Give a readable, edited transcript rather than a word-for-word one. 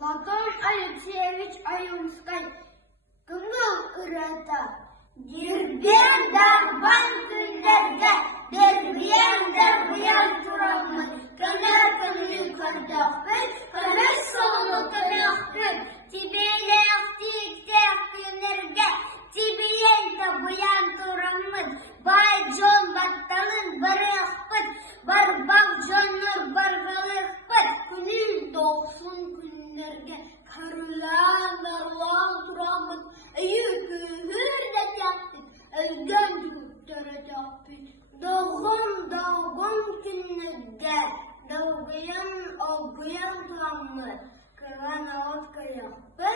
Платон Алексеевич Аюнский кымыл ырата. Дирбен дарбан күндерге, дербиян турамын. Көнлі көрдіқпін, көмір солы көрдіқпін. Тибелек тиктек күнерге, тибелен табыян турамын. Бай жон батталын барықпын, барбақ жоныр барғалықпын. Күнін доқсын күндерге, карулан нарлан турамын. Үйі де тәптік, әлген жүктері тәптік. Дауғын күнерге, дауғыян турамын. Кырған ауыз каяқпын.